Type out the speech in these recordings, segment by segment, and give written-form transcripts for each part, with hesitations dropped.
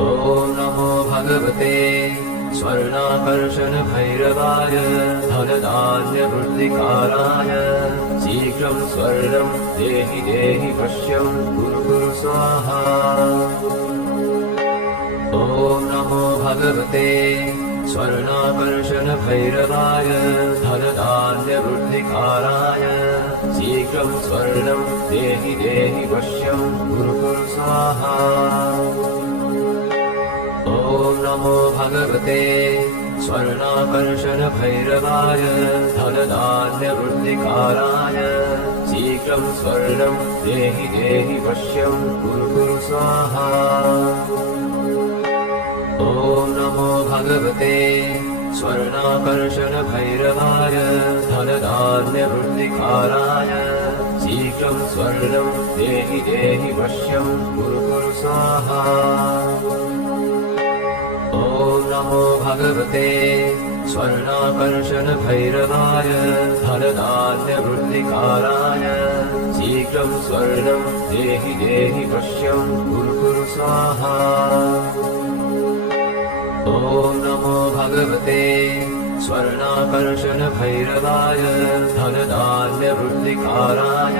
ॐ नमो भगवते स्वर्णाकर्षण भैरवाय धनधान्यवृद्धिकाराय शीघ्रं स्वर्णं देहि देहि पश्यं कुरु कुरु स्वाहा। ॐ नमो भगवते स्वर्णाकर्षण भैरवाय धनधान्यवृद्धिकाराय शीघ्रं स्वर्णं देहि देहि पश्यं कुरु कुरु स्वाहा। ॐ नमो भगवते स्वर्णाकर्षण भैरवाय धनधान्यवृद्धिकाराय शीघ्रं स्वर्णं देहि देहि पश्यं कुरु कुरु स्वाहा। ॐ नमो भगवते स्वर्णाकर्षण भैरवाय धनधान्यवृद्धिकाराय शीघ्रं स्वर्णं देहि देहि पश्यं कुरु कुरु स्वाहा। ॐ नमो भगवते स्वर्णाकर्षण भैरवाय धनधान्यवृद्धिकाराय शीघ्रं स्वर्णं देहि देहि पश्यं कुरु कुरु स्वाहा। ॐ नमो भगवते स्वर्णाकर्षण भैरवाय धनधान्यवृद्धिकाराय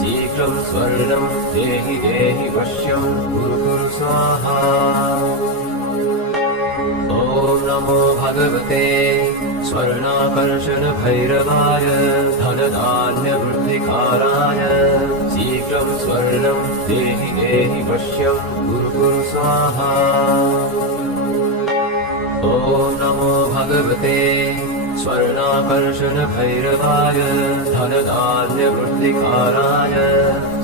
शीघ्रं स्वर्णं देहि देहि पश्यं कुरु कुरु स्वाहा। ॐ नमो भगवते स्वर्णाकर्षण भैरवाय धनधान्यवृद्धिकाराय शीघ्रं स्वर्णं देहि देहि पश्यं कुरु कुरु स्वाहा। ॐ नमो भगवते स्वर्णाकर्षण भैरवाय धनधान्यवृद्धिकाराय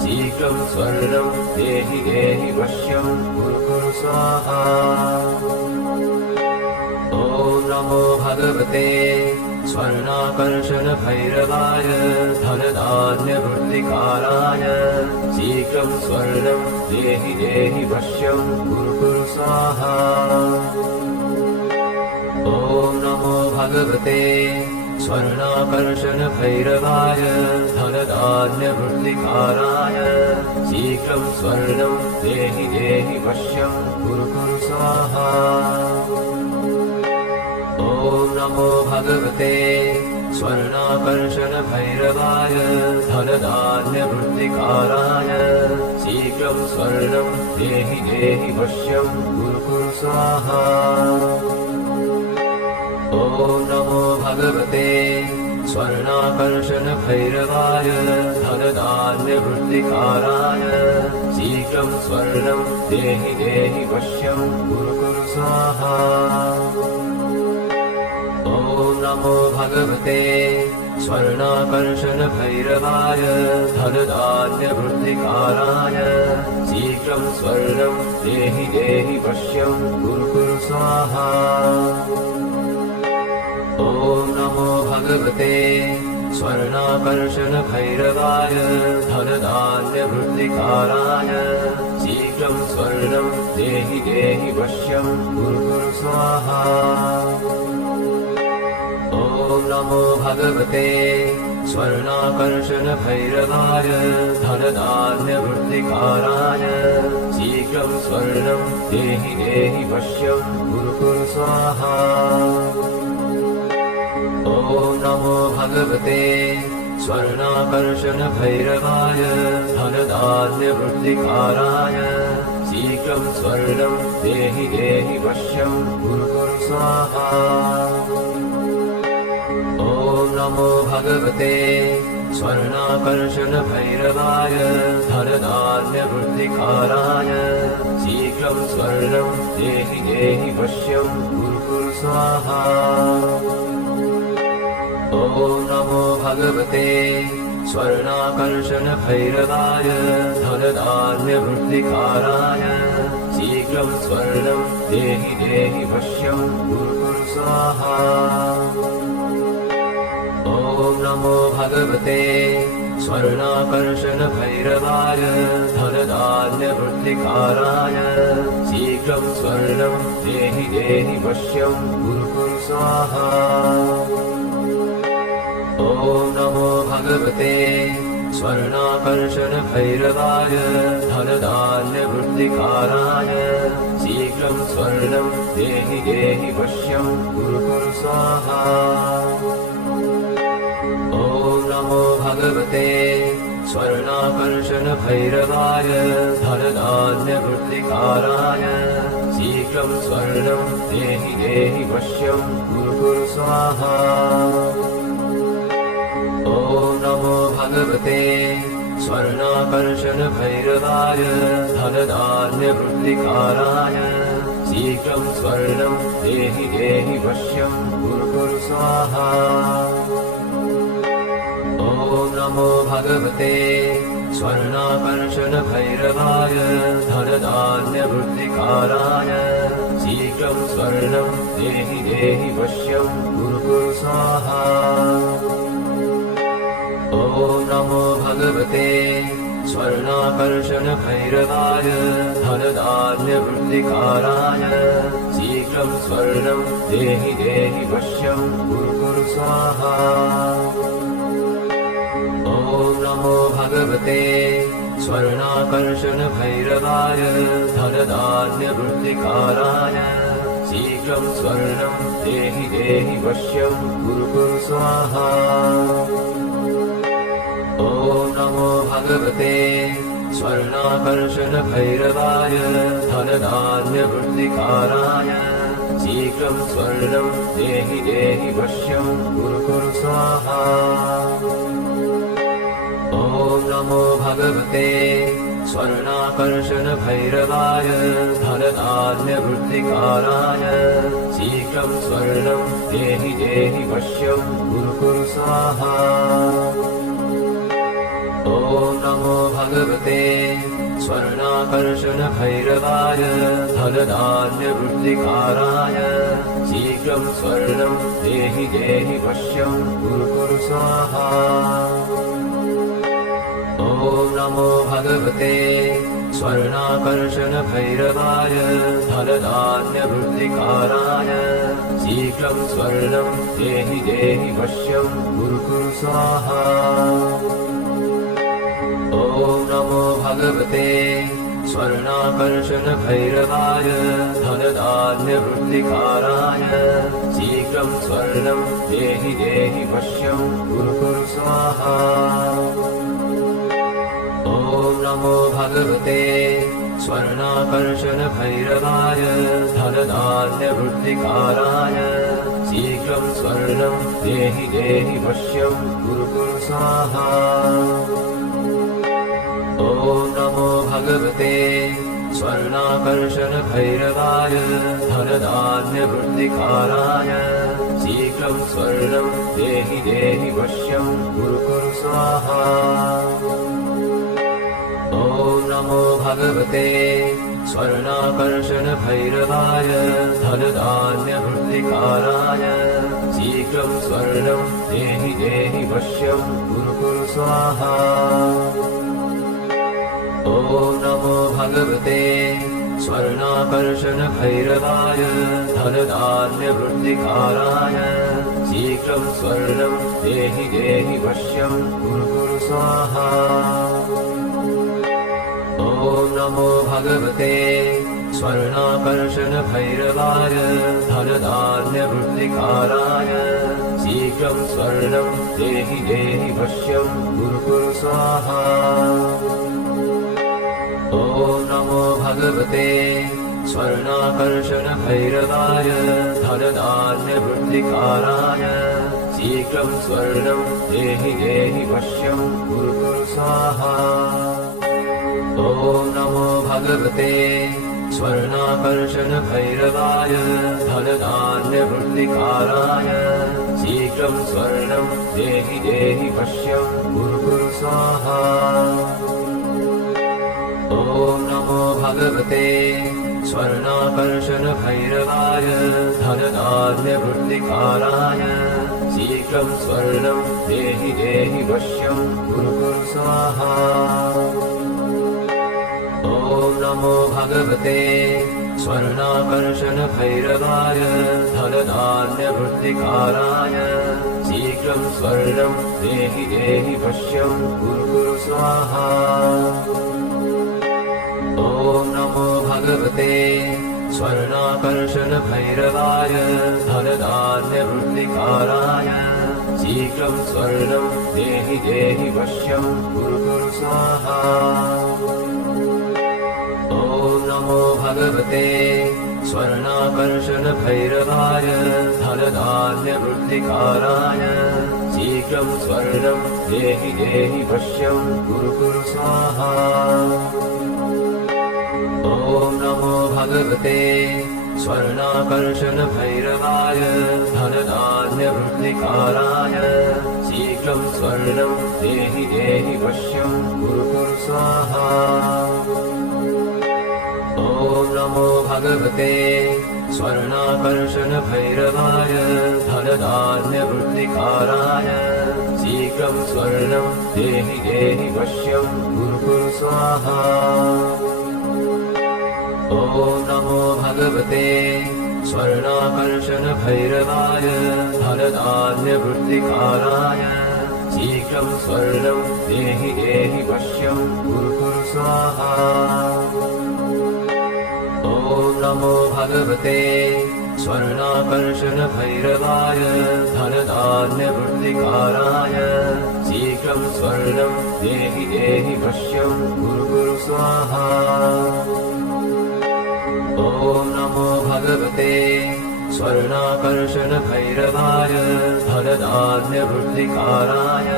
शीघ्रं स्वर्णं देहि देहि पश्यं कुरु कुरु स्वाहा। ॐ नमो भगवते स्वर्णाकर्षण भैरवाय धनधान्यवृद्धिकाराय शीघ्रं स्वर्णं देहि देहि पश्यं कुरु कुरु स्वाहा। ॐ नमो भगवते स्वर्णाकर्षण भैरवाय धनधान्यवृद्धिकाराय शीघ्रं स्वर्णं देहि देहि पश्यं कुरु कुरु स्वाहा। ॐ नमो भगवते स्वर्णाकर्षण भैरवाय धनधान्यवृद्धिकाराय शीघ्रं स्वर्णं देहि देहि पश्यं कुरु कुरु स्वाहा। ॐ नमो भगवते स्वर्णाकर्षण भैरवाय धनधान्यवृद्धिकाराय शीघ्रं स्वर्णं देहि देहि पश्यं कुरु कुरु स्वाहा। ॐ नमो भगवते स्वर्णाकर्षण भैरवाय धनधान्यवृद्धिकाराय शीघ्रं स्वर्णं देहि देहि पश्यं कुरु कुरु स्वाहा। ॐ नमो भगवते स्वर्णाकर्षण भैरवाय धनधान्यवृद्धिकाराय शीघ्रं स्वर्णं देहि देहि पश्यं कुरु कुरु स्वाहा। ॐ नमो भगवते स्वर्णाकर्षण भैरवाय धनधान्यवृद्धिकाराय शीघ्रं स्वर्णं देहि देहि पश्यं कुरु कुरु स्वाहा। ॐ नमो भगवते स्वर्णाकर्षण भैरवाय धनधान्यवृद्धिकाराय शीघ्रं स्वर्णं देहि देहि पश्यं कुरु कुरु स्वाहा। ॐ नमो भगवते स्वर्णाकर्षण भैरवाय धनधान्यवृद्धिकाराय शीघ्रं स्वर्णं देहि देहि पश्यं कुरु कुरु स्वाहा। ॐ नमो भगवते स्वर्णाकर्षण भैरवाय धनधान्यवृद्धिकाराय शीघ्रं स्वर्णं देहि देहि पश्यं कुरु कुरु स्वाहा। ॐ नमो भगवते स्वर्णाकर्षण भैरवाय धनधान्यवृद्धिकाराय शीघ्रं स्वर्णं देहि देहि पश्यं कुरु कुरु स्वाहा। ॐ नमो भगवते स्वर्णाकर्षण भैरवाय धनधान्यवृद्धिकाराय शीघ्रं शीघ्रं स्वर्णं देहि देहि वश्यं कुरु कुरु स्वाहा। ॐ नमो भगवते स्वर्णाकर्षण भैरवाय धनधान्यवृत्तिकाराय शीघ्रं स्वर्णं देहि देहि वश्यं कुरु कुरु स्वाहा। ॐ नमो भगवते स्वर्णाकर्षण भैरवाय धनधान्यवृत्तिकाराय शीघ्रं स्वर्णं देहि देहि वश्यं कुरु कुरु स्वाहा। ॐ नमो भगवते स्वर्णाकर्षण भैरवाय धनधान्यवृत्तिकाराय शीघ्रं स्वर्णं देहि देहि वश्यं कुरु कुरु स्वाहा। ॐ नमो भगवते स्वर्णाकर्षण भैरवाय धनधान्यवृत्तिकाराय शीघ्रं स्वर्णं देहि देहि वश्यं कुरु कुरु स्वाहा। ॐ नमो भगवते स्वर्णाकर्षण भैरवाय धनधान्यवृत्तिकाराय शीघ्रं स्वर्णं देहि देहि वश्यं कुरु कुरु स्वाहा। ॐ नमो भगवते स्वर्णाकर्षण भैरवाय धनधान्यवृत्तिकाराय शीघ्रं स्वर्णं देहि देहि वश्यं कुरु कुरु स्वाहा। ॐ नमो भगवते स्वर्णाकर्षण भैरवाय धनधान्यवृत्तिकाराय शीघ्रं स्वर्णं देहि देहि वश्यं कुरु कुरु स्वाहा। ॐ नमो भगवते स्वर्णाकर्षण भैरवाय धनधान्यवृत्तिकाराय शीघ्रं स्वर्णं देहि देहि वश्यं कुरु कुरु स्वाहा। ॐ नमो भगवते स्वर्णाकर्षण भैरवाय धनधान्यवृत्तिकाराय शीघ्रं स्वर्णं देहि देहि वश्यं कुरु कुरु स्वाहा। ॐ नमो भगवते स्वर्णाकर्षण भैरवाय धनधान्यवृत्तिकाराय शीघ्रं स्वर्णं देहि देहि वश्यं कुरु कुरु स्वाहा। ॐ नमो भगवते स्वर्णाकर्षण भैरवाय धनधान्यवृत्तिकाराय शीघ्रं स्वर्णं देहि देहि वश्यं कुरु कुरु स्वाहा। ॐ नमो भगवते स्वर्णाकर्षण भैरवाय धनधान्यवृत्तिकाराय शीघ्रं स्वर्णं देहि देहि वश्यं कुरु कुरु स्वाहा। ॐ नमो भगवते स्वर्णाकर्षण भैरवाय धनधान्यवृत्तिकाराय शीघ्रं स्वर्णं देहि देहि वश्यं कुरु कुरु स्वाहा। ॐ नमो भगवते स्वर्णाकर्षण भैरवाय धनधान्यवृत्तिकाराय शीघ्रं स्वर्णं देहि देहि वश्यं कुरु कुरु स्वाहा। ॐ नमो भगवते स्वर्णाकर्षण भैरवाय धनधान्यवृत्तिकाराय शीघ्रं स्वर्णं देहि देहि वश्यं कुरु कुरु स्वाहा। ॐ नमो भगवते स्वर्णाकर्षण भैरवाय धनधान्यवृत्तिकाराय शीघ्रं स्वर्णं देहि देहि वश्यं कुरु कुरु स्वाहा। ॐ नमो भगवते स्वर्णाकर्षण भैरवाय धनधान्यवृत्तिकाराय शीघ्रं स्वर्णं देहि देहि वश्यं कुरु कुरु स्वाहा। ॐ नमो भगवते स्वर्णाकर्षण भैरवाय धनधान्यवृत्तिकाराय शीघ्रं स्वर्णं देहि देहि वश्यं कुरु कुरु स्वाहा। ॐ नमो भगवते स्वर्णाकर्षण भैरवाय धनधान्यवृत्तिकाराय शीघ्रं स्वर्णं देहि देहि वश्यं कुरु कुरु स्वाहा। ॐ नमो भगवते स्वर्णाकर्षण भैरवाय धनधान्यवृद्धिकाराय शीघ्रं स्वर्णं देहि देहि वश्यं कुरु कुरु स्वाहा। ॐ नमो भगवते स्वर्णाकर्षण भैरवाय धनधान्यवृद्धिकाराय शीघ्रं स्वर्णं देहि देहि वश्यं कुरु कुरु स्वाहा। ॐ नमो भगवते स्वर्णाकर्षण भैरवाय धनधान्यवृद्धिकाराय शीघ्रं स्वर्णं देहि देहि वश्यं कुरु कुरु स्वाहा। ॐ नमो भगवते स्वर्णाकर्षण भैरवाय धनधान्यवृद्धिकाराय शीघ्रं स्वर्णं देहि देहि वश्यं कुरु कुरु स्वाहा। ॐ नमो भगवते स्वर्णाकर्षण भैरवाय धनधान्यवृद्धिकाराय शीघ्रं स्वर्णं देहि देहि वश्यं कुरु कुरु स्वाहा। ॐ नमो भगवते स्वर्णाकर्षण भैरवाय धनधान्यवृद्धिकाराय शीघ्रं स्वर्णं देहि देहि वश्यं कुरु कुरु स्वाहा। ॐ नमो भगवते स्वर्णाकर्षण भैरवाय धनधान्यवृद्धिकाराय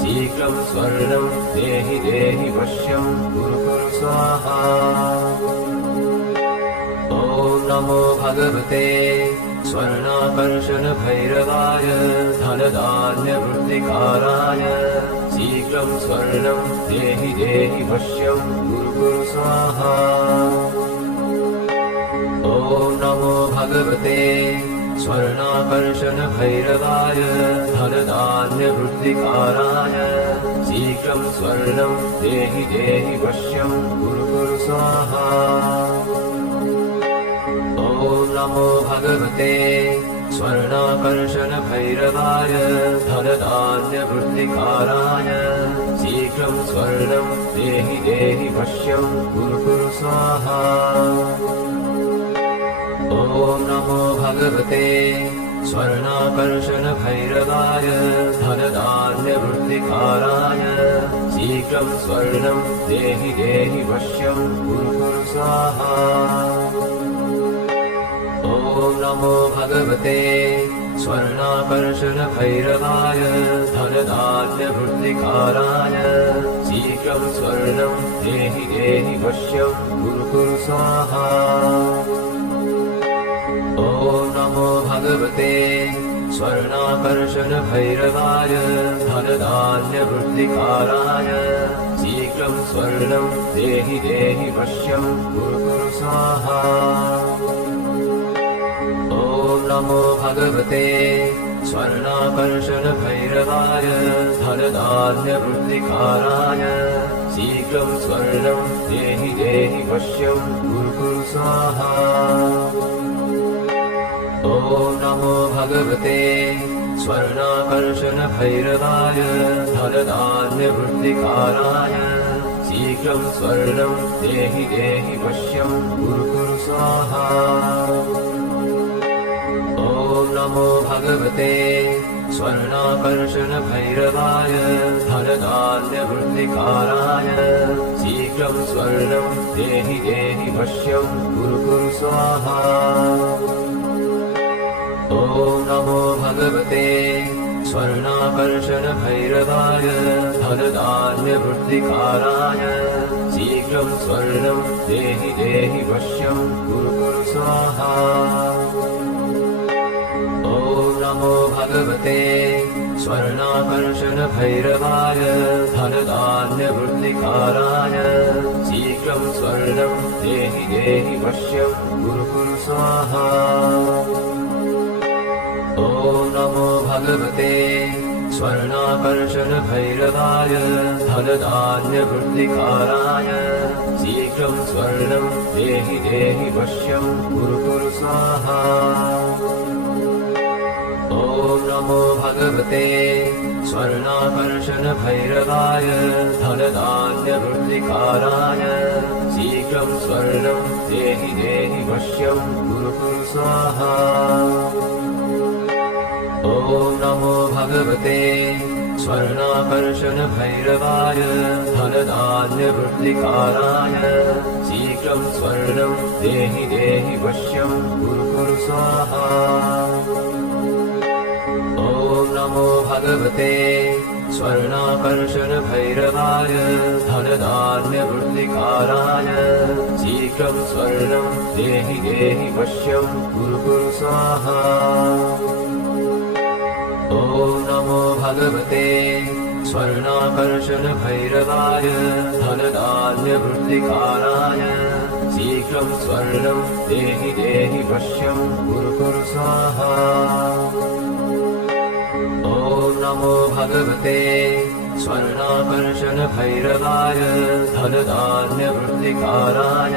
शीघ्रं स्वर्णं देहि देहि वश्यं कुरु कुरु स्वाहा। ॐ नमो भगवते स्वर्णाकर्षण भैरवाय धनधान्यवृद्धिकाराय शीघ्रं स्वर्णं देहि देहि वश्यं कुरु कुरु स्वाहा। ॐ नमो भगवते स्वर्णाकर्षण भैरवाय धनधान्यवृद्धिकाराय शीघ्रं स्वर्णं देहि देहि वश्यं कुरु कुरु स्वाहा। ॐ नमो भगवते स्वर्णाकर्षण भैरवाय धनधान्यवृद्धिकाराय शीघ्रं स्वर्णं देहि देहि वश्यं कुरु कुरु स्वाहा। ॐ नमो भगवते स्वर्णाकर्षण भैरवाय धनधान्यवृद्धिकाराय शीघ्रं स्वर्णं देहि देहि वश्यं कुरु कुरु स्वाहा। ॐ नमो भगवते स्वर्णाकर्षण भैरवाय धनधान्यवृद्धिकाराय शीघ्रं स्वर्णं देहि देहि वश्यं कुरु कुरु स्वाहा। ॐ नमो भगवते स्वर्णाकर्षण भैरवाय धनधान्यवृद्धिकाराय शीघ्रं स्वर्णं देहि देहि वश्यं कुरु कुरु स्वाहा। ॐ नमो भगवते स्वर्णाकर्षण भैरवाय धनधान्यवृद्धिकाराय शीघ्रं स्वर्णं देहि देहि वश्यं कुरु कुरु स्वाहा। ॐ नमो भगवते स्वर्णाकर्षण भैरवाय धनधान्यवृद्धिकाराय शीघ्रं स्वर्णं देहि देहि वश्यं कुरु कुरु स्वाहा। ॐ नमो भगवते स्वर्णाकर्षण भैरवाय धनधान्यवृद्धिकाराय शीघ्रं स्वर्णं देहि देहि वश्यं कुरु कुरु स्वाहा। ॐ नमो भगवते स्वर्णाकर्षण भैरवाय धनधान्यवृद्धिकाराय शीघ्रं स्वर्णं देहि देहि वश्यं कुरु कुरु स्वाहा। ॐ नमो भगवते स्वर्णाकर्षण भैरवाय धनधान्यवृद्धिकाराय शीघ्रं स्वर्णं देहि देहि वश्यं कुरु कुरु स्वाहा। ॐ नमो भगवते स्वर्णाकर्षण भैरवाय धनधान्यवृद्धिकाराय शीघ्रं स्वर्णं देहि देहि वश्यं कुरु कुरु स्वाहा। ॐ नमो भगवते स्वर्णाकर्षण भैरवाय धनधान्यवृद्धिकाराय शीघ्रं स्वर्णं देहि देहि वश्यं कुरु कुरु स्वाहा। ॐ नमो भगवते स्वर्णाकर्षण भैरवाय धनधान्यवृद्धिकाराय शीघ्रं स्वर्णं देहि देहि वश्यं कुरु कुरु स्वाहा। ॐ नमो भगवते स्वर्णाकर्षण भैरवाय धनधान्यवृद्धिकाराय शीघ्रं स्वर्णं देहि देहि वश्यं कुरु कुरु स्वाहा। ॐ नमो भगवते स्वर्णाकर्षण भैरवाय धनधान्यवृद्धिकाराय शीघ्रं स्वर्णं देहि देहि वश्यं कुरु कुरु स्वाहा। ॐ नमो भगवते स्वर्णाकर्षण भैरवाय धनधान्यवृद्धिकाराय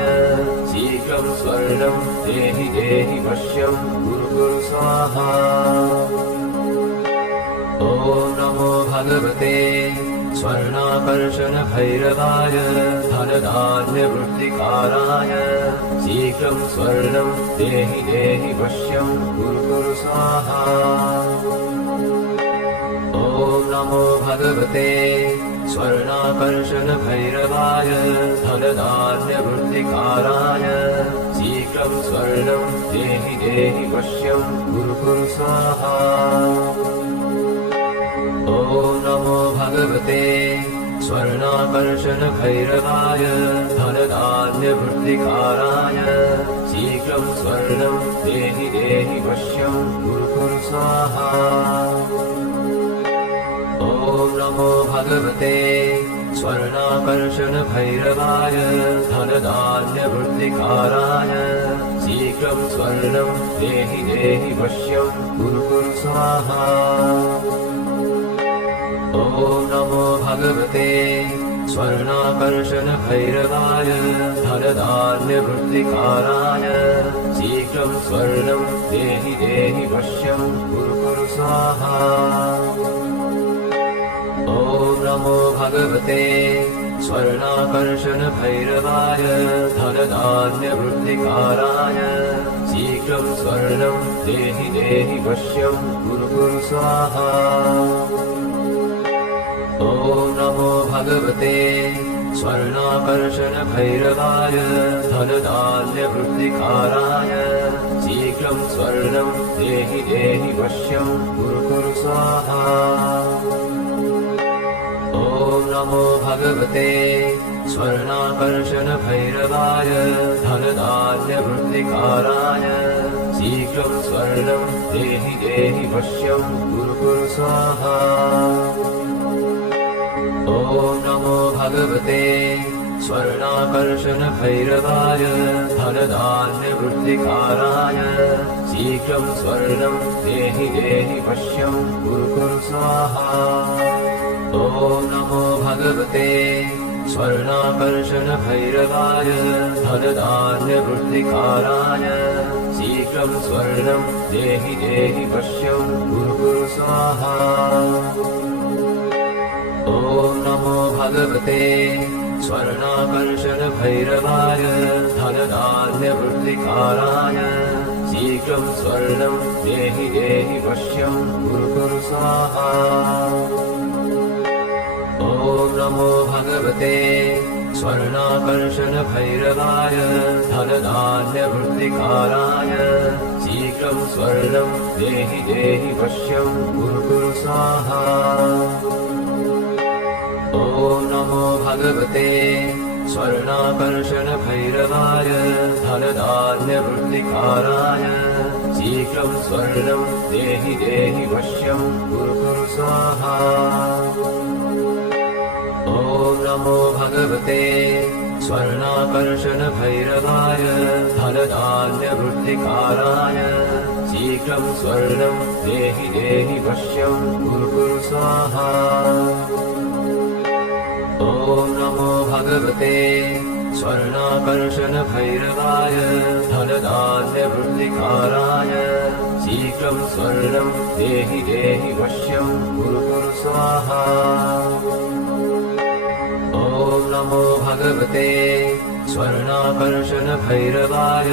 शीघ्रं स्वर्णं देहि देहि वश्यं कुरु कुरु स्वाहा। ॐ नमो भगवते स्वर्णाकर्षण भैरवाय धनधान्यवृद्धिकाराय शीघ्रं स्वर्णं देहि देहि वश्यं कुरु कुरु स्वाहा। ॐ नमो भगवते स्वर्णाकर्षण भैरवाय धनधान्यवृद्धिकाराय शीघ्रं स्वर्णं देहि देहि वश्यं कुरु कुरु स्वाहा। ॐ नमो भगवते स्वर्णाकर्षण भैरवाय धनधान्यवृद्धिकाराय शीघ्रं स्वर्णं देहि देहि वश्यं कुरु कुरु स्वाहा। ॐ नमो भगवते स्वर्णाकर्षण भैरवाय धनधान्यवृद्धिकाराय शीघ्रं स्वर्णं देहि देहि वश्यं कुरु कुरु स्वाहा। ॐ नमो भगवते स्वर्णाकर्षण भैरवाय धनधान्यवृद्धिकाराय शीघ्रं स्वर्णं देहि देहि वश्यं कुरु कुरु स्वाहा। ॐ नमो भगवते स्वर्णाकर्षण भैरवाय धनधान्यवृद्धिकाराय शीघ्रं स्वर्णं देहि देहि वश्यं कुरु कुरु स्वाहा। ॐ नमो भगवते स्वर्णाकर्षण भैरवाय धनधान्यवृद्धिकाराय शीघ्रं स्वर्णं देहि देहि वश्यं कुरु कुरु स्वाहा। ॐ नमो भगवते स्वर्णाकर्षण भैरवाय धनधान्यवृद्धिकाराय शीघ्रं स्वर्णं देहि देहि वश्यं कुरु कुरु स्वाहा। ॐ नमो भगवते स्वर्णाकर्षण भैरवाय धनधान्यवृद्धिकाराय शीघ्रं स्वर्णं देहि देहि वश्यं कुरु कुरु स्वाहा। ॐ नमो भगवते स्वर्णाकर्षण भैरवाय धनधान्यवृद्धिकाराय शीघ्रं स्वर्णं देहि देहि वश्यं कुरु कुरु स्वाहा। ॐ नमो भगवते स्वर्णाकर्षण भैरवाय धनधान्यवृद्धिकाराय शीघ्रं स्वर्णं देहि देहि वश्यं कुरु कुरु स्वाहा। ॐ नमो भगवते स्वर्णाकर्षण भैरवाय धनधान्यवृद्धिकाराय शीघ्रं स्वर्णं देहि देहि वश्यं कुरु कुरु स्वाहा। ॐ नमो भगवते स्वर्णाकर्षण भैरवाय धनधान्यवृद्धिकाराय शीघ्रं स्वर्णं देहि देहि वश्यं कुरु कुरु स्वाहा। ॐ नमो भगवते स्वर्णाकर्षण भैरवाय धनधान्यवृद्धिकाराय शीघ्रं स्वर्णं देहि देहि वश्यं कुरु कुरु स्वाहा। ॐ नमो भगवते स्वर्णाकर्षण भैरवाय धनधान्यवृद्धिकाराय शीघ्रं स्वर्णं देहि देहि वश्यं कुरु कुरु स्वाहा। ॐ नमो भगवते स्वर्णाकर्षण भैरवाय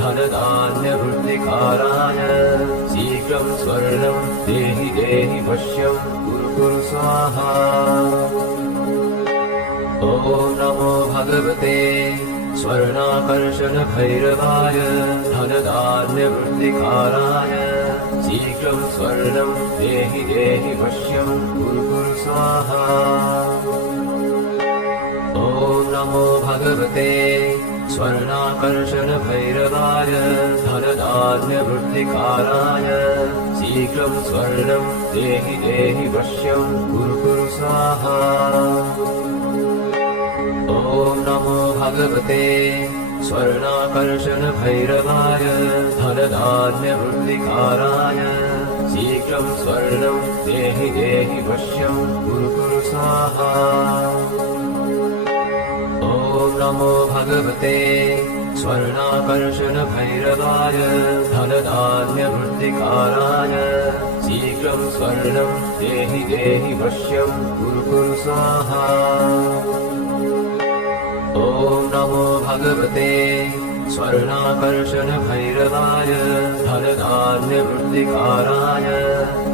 धनधान्यवृद्धिकाराय शीघ्रं स्वर्णं देहि देहि वश्यं कुरु कुरु स्वाहा। ॐ नमो भगवते स्वर्णाकर्षण भैरवाय धनधान्यवृद्धिकाराय शीघ्रं स्वर्णं देहि देहि वश्यं कुरु कुरु स्वाहा। ॐ नमो भगवते स्वर्णाकर्षण भैरवाय धनधान्यवृद्धिकाराय शीघ्रं स्वर्णं देहि देहि वश्यं कुरु कुरु स्वाहा। ॐ नमो भगवते स्वर्णाकर्षण भैरवाय धनधान्यवृद्धिकाराय शीघ्रं स्वर्णं देहि देहि वश्यं कुरु कुरु स्वाहा। ॐ नमो भगवते स्वर्णाकर्षण भैरवाय धनधान्यवृद्धिकाराय शीघ्रं स्वर्णं देहि देहि वश्यं कुरु कुरु स्वाहा। ॐ नमो भगवते स्वर्णाकर्षण भैरवाय धनधान्यवृद्धिकाराय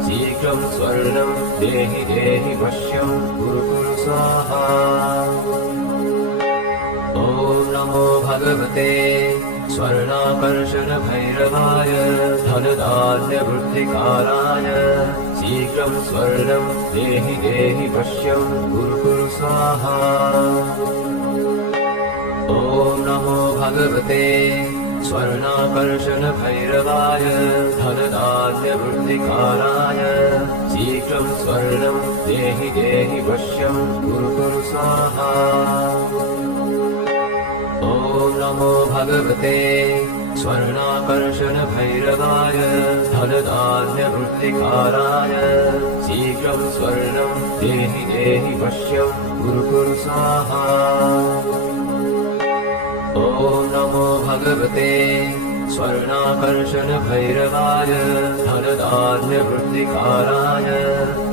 शीघ्रं स्वर्णं देहि देहि वश्यं कुरु कुरु स्वाहा। ॐ नमो भगवते स्वर्णाकर्षण भैरवाय धनधान्यवृद्धिकाराय शीघ्रं स्वर्णं देहि देहि वश्यं कुरु कुरु स्वाहा। ॐ नमो भगवते स्वर्णाकर्षण भैरवाय धनधान्यवृद्धिकाराय शीघ्रं स्वर्णं देहि देहि वश्यं कुरु कुरु स्वाहा। ॐ नमो भगवते स्वर्णाकर्षण भैरवाय धनधान्यवृद्धिकाराय शीघ्रं स्वर्णं देहि देहि वश्यं कुरु कुरु स्वाहा। ॐ नमो भगवते स्वर्णाकर्षण भैरवाय धनधान्यवृद्धिकाराय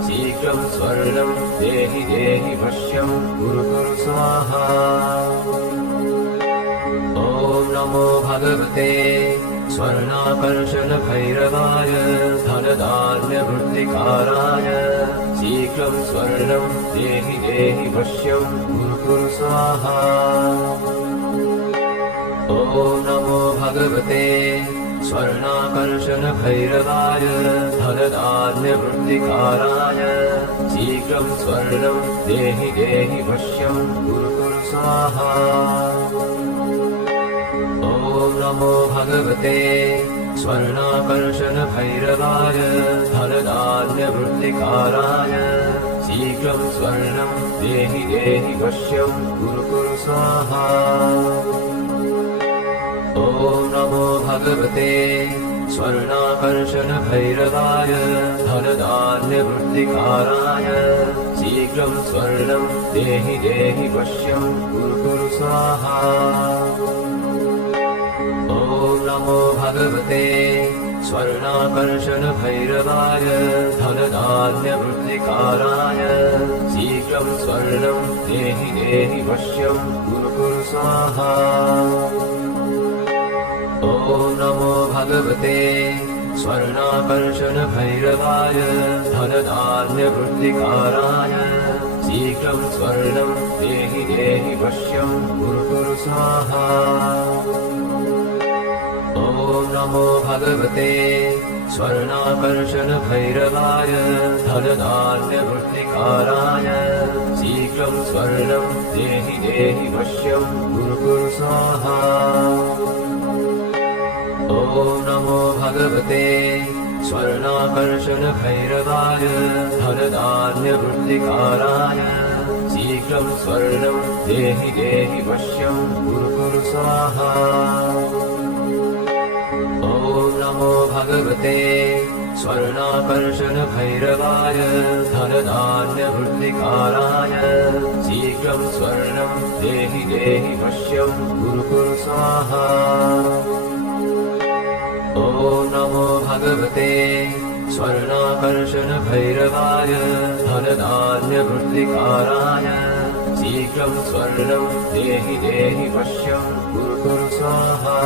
शीघ्रं स्वर्णं देहि देहि वश्यं कुरु कुरु स्वाहा। ॐ नमो भगवते स्वर्णाकर्षण भैरवाय धनधान्यवृद्धिकाराय शीघ्रं स्वर्णं देहि देहि वश्यं कुरु कुरु स्वाहा। ॐ नमो भगवते स्वर्णाकर्षण भैरवाय धनधान्यवृद्धिकाराय शीघ्रं स्वर्णं देहि देहि वश्यं कुरु कुरु स्वाहा। ॐ नमो भगवते स्वर्णाकर्षण भैरवाय धनधान्यवृद्धिकाराय शीघ्रं स्वर्णं देहि देहि वश्यं कुरु कुरु स्वाहा। ॐ नमो भगवते स्वर्णाकर्षण भैरवाय धनधान्यवृद्धिकाराय शीघ्रं स्वर्णं देहि देहि वश्यं कुरु कुरु स्वाहा। ॐ नमो भगवते स्वर्णाकर्षण भैरवाय धनधान्यवृद्धिकाराय शीघ्रं स्वर्णं देहि देहि वश्यं कुरु कुरु स्वाहा। ॐ नमो भगवते स्वर्णाकर्षण भैरवाय धनधान्यवृद्धिकाराय शीघ्रं स्वर्णं देहि देहि वश्यं कुरु कुरु स्वाहा। ॐ नमो भगवते स्वर्णाकर्षण भैरवाय धनधान्यवृद्धिकाराय शीघ्रं स्वर्णं देहि देहि वश्यं कुरु कुरु स्वाहा। ॐ नमो भगवते स्वर्णाकर्षण भैरवाय धनधान्यवृद्धिकाराय शीघ्रं स्वर्णं देहि देहि वश्यं कुरु कुरु स्वाहा। ॐ नमो भगवते स्वर्णाकर्षण भैरवाय धनधान्यवृद्धिकाराय शीघ्रं स्वर्णं देहि देहि वश्यं कुरु कुरु स्वाहा। ॐ नमो भगवते स्वर्णाकर्षण भैरवाय धनधान्यवृत्तिकाराय शीघ्रं स्वर्णं देहि देहि पश्यं कुरु कुरु स्वाहा।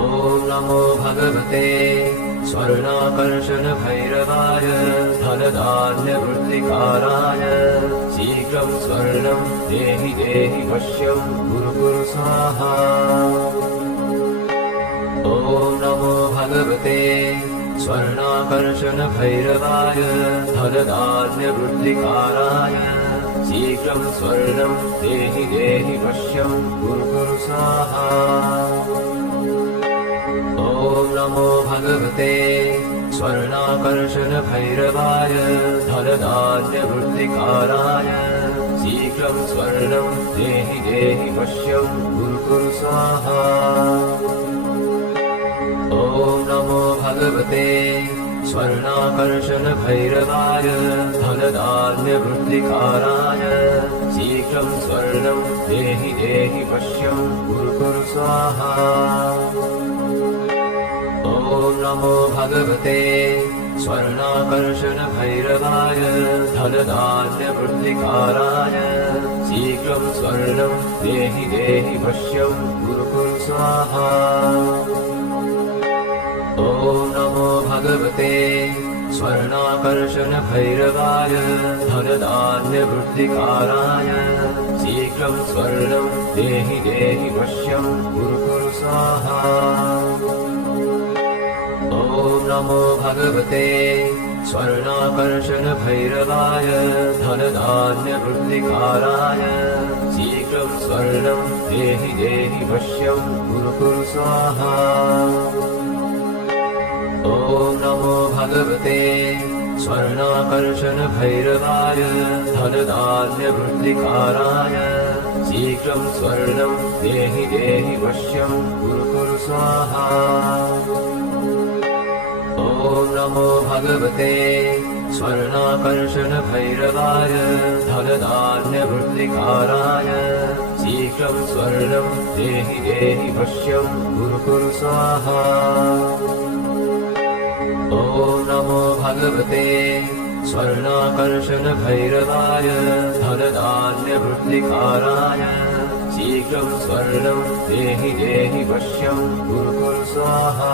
ॐ नमो भगवते स्वर्णाकर्षण भैरवाय धनधान्यवृत्तिकाराय शीघ्रं स्वर्णं देहि देहि पश्यं कुरु कुरु स्वाहा। ॐ नमो भगवते स्वर्णाकर्षण भैरवाय धनधान्यवृत्तिकाराय शीघ्रं स्वर्णं देहि देहि पश्यं कुरु कुरु स्वाहा। ॐ नमो भगवते स्वर्णाकर्षण भैरवाय धनधान्यवृत्तिकाराय शीघ्रं स्वर्णं देहि देहि पश्यं कुरु कुरु स्वाहा। ॐ नमो भगवते स्वर्णाकर्षण भैरवाय धनधान्यवृत्तिकाराय शीघ्रं स्वर्णं देहि देहि पश्यं कुरु कुरु स्वाहा। ॐ नमो भगवते स्वर्णाकर्षण भैरवाय धनधान्यवृत्तिकाराय शीघ्रं स्वर्णं देहि देहि पश्यं कुरु कुरु स्वाहा। ॐ नमो भगवते स्वर्णाकर्षण भैरवाय धनधान्यवृत्तिकाराय शीघ्रं स्वर्णं देहि देहि पश्यं कुरु कुरु स्वाहा। ॐ नमो भगवते स्वर्णाकर्षण भैरवाय धनधान्यवृत्तिकाराय शीघ्रं स्वर्णं देहि देहि पश्यं कुरु कुरु स्वाहा। ॐ नमो भगवते स्वर्णाकर्षण भैरवाय धनधान्यवृत्तिकाराय शीघ्रं स्वर्णं देहि देहि पश्यं कुरु कुरु स्वाहा। ॐ नमो भगवते स्वर्णाकर्षण भैरवाय धनधान्यवृत्तिकाराय शीघ्रं स्वर्णं देहि देहि पश्यं कुरु कुरु स्वाहा। ॐ नमो भगवते स्वर्णाकर्षण भैरवाय धनधान्यवृत्तिकाराय शीघ्रं स्वर्णं देहि देहि पश्यं कुरु कुरु स्वाहा।